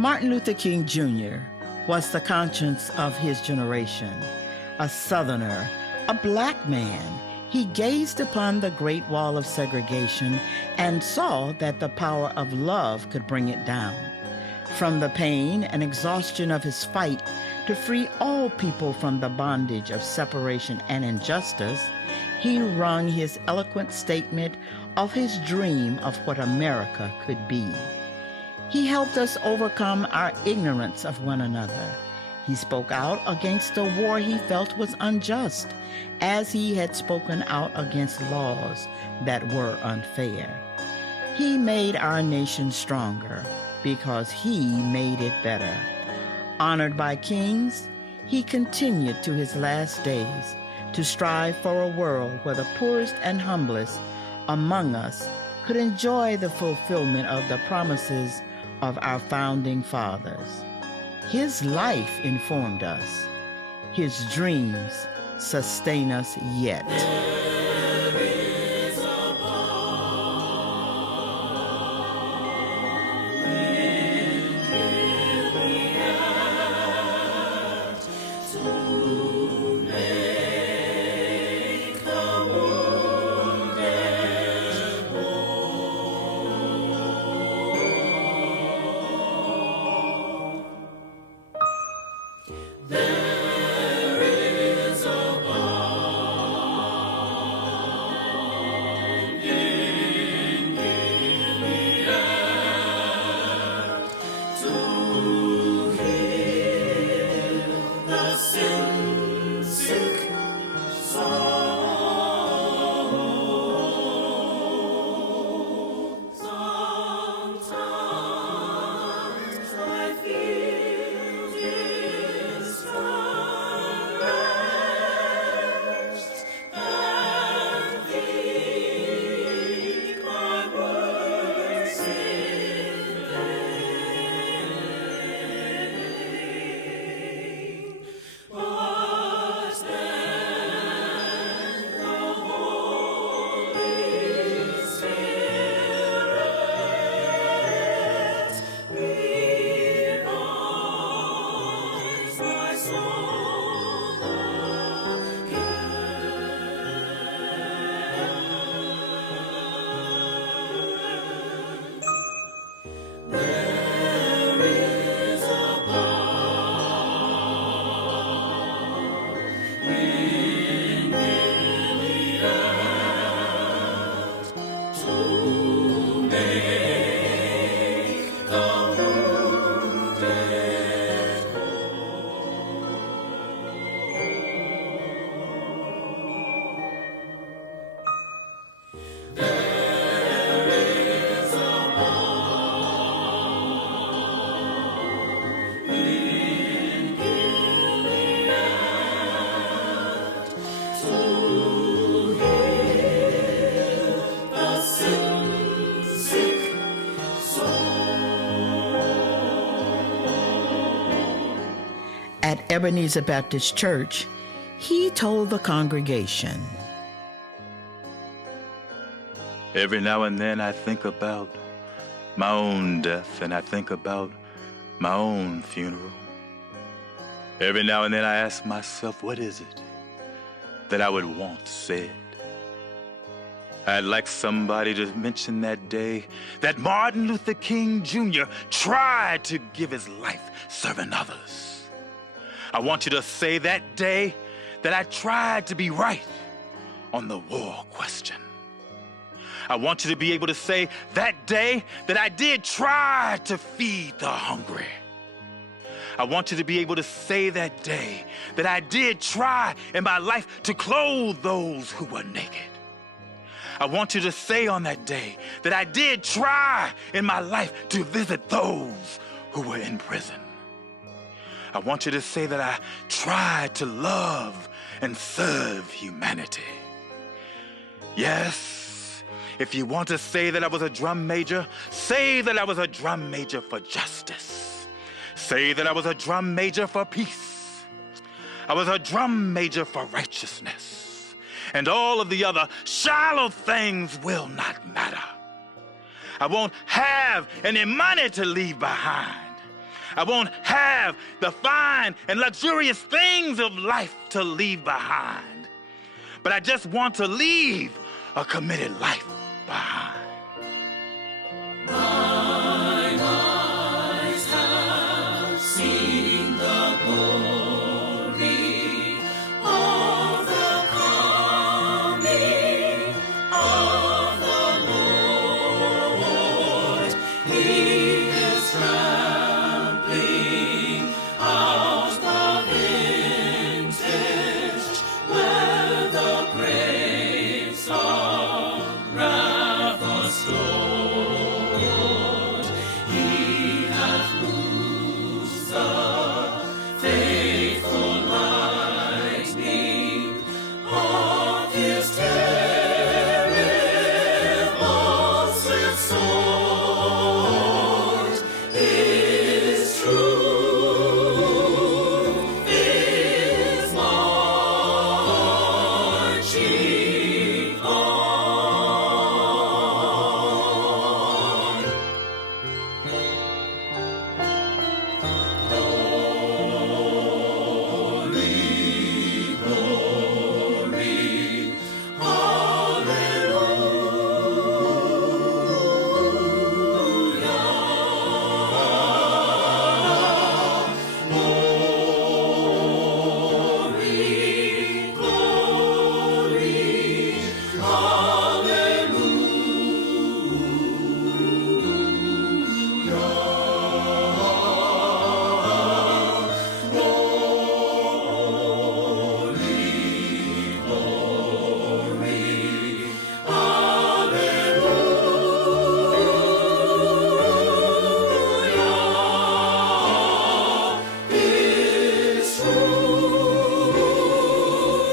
Martin Luther King Jr. was the conscience of his generation. A Southerner, a black man, he gazed upon the Great Wall of segregation and saw that the power of love could bring it down. From the pain and exhaustion of his fight to free all people from the bondage of separation and injustice, he wrung his eloquent statement of his dream of what America could be. He helped us overcome our ignorance of one another. He spoke out against a war he felt was unjust, as he had spoken out against laws that were unfair. He made our nation stronger because he made it better. Honored by kings, he continued to his last days to strive for a world where the poorest and humblest among us could enjoy the fulfillment of the promises of our founding fathers. His life informed us. His dreams sustain us yet. At Ebenezer Baptist Church, he told the congregation, "Every now and then I think about my own death and I think about my own funeral. Every now and then I ask myself, what is it that I would want said? I'd like somebody to mention that day that Martin Luther King Jr. tried to give his life serving others. I want you to say that day that I tried to be right on the war question. I want you to be able to say that day that I did try to feed the hungry. I want you to be able to say that day that I did try in my life to clothe those who were naked. I want you to say on that day that I did try in my life to visit those who were in prison. I want you to say that I tried to love and serve humanity. Yes, if you want to say that I was a drum major, say that I was a drum major for justice. Say that I was a drum major for peace. I was a drum major for righteousness. And all of the other shallow things will not matter. I won't have any money to leave behind. I won't have the fine and luxurious things of life to leave behind. But I just want to leave a committed life behind. Mine eyes have seen the glory of the coming of the Lord. He is trampling out the vintage where the grapes of wrath are stored. He hath loosed the faithful lightning of his terrible swift sword. His truth is marching on. Glory, glory, hallelujah. Glory, glory, hallelujah. His truth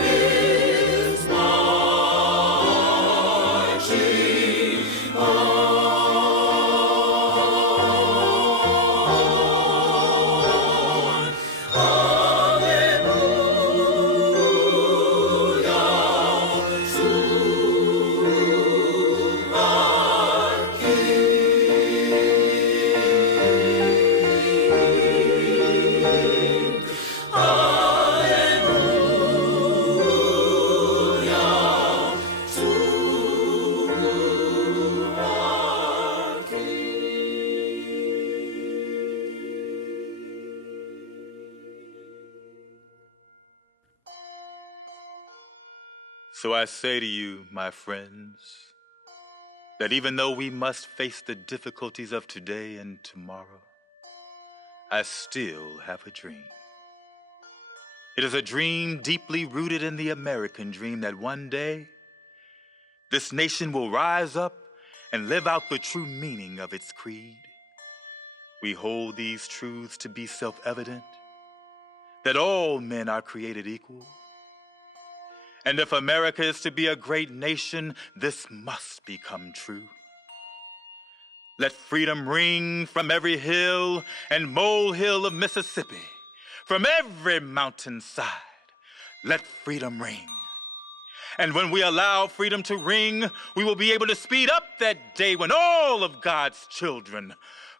is marching on. Hallelujah to our King. Hallelujah to our So I say to you, my friends, that even though we must face the difficulties of today and tomorrow, I still have a dream. It is a dream deeply rooted in the American dream that one day this nation will rise up and live out the true meaning of its creed. We hold these truths to be self-evident, that all men are created equal. And if America is to be a great nation, this must become true. Let freedom ring from every hill and molehill of Mississippi, from every mountainside. Let freedom ring. And when we allow freedom to ring, we will be able to speed up that day when all of God's children,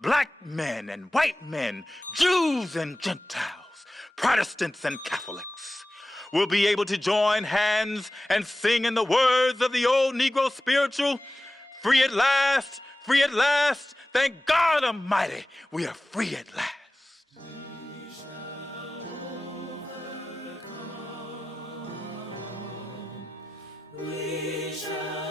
black men and white men, Jews and Gentiles, Protestants and Catholics, will be able to join hands and sing in the words of the old Negro spiritual, free at last, thank God Almighty, we are free at last. We shall